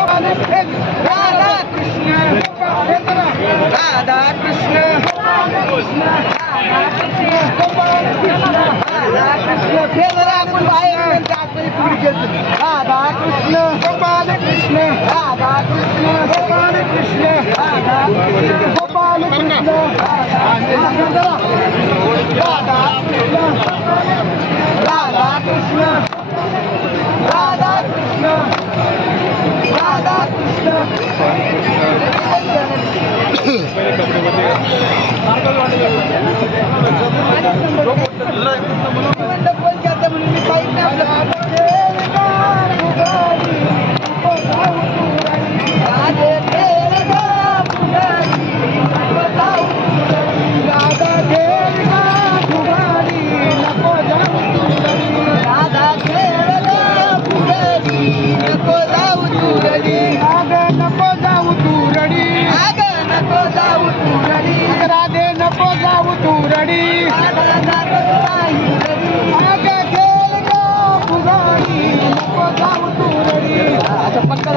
राधा कृष्ण राधा कृष्ण आपण बाहेर राधा कृष्ण गोपाल कृष्ण राधा कृष्ण गोपाल कृष्ण राधा गोपाल कृष्ण राधा कृष्ण राधा कृष्ण राधा कृष्ण राधा कृष्ण राधे नको जाऊ तू रडी नको जाऊ तू रडी. अच्छा पक्का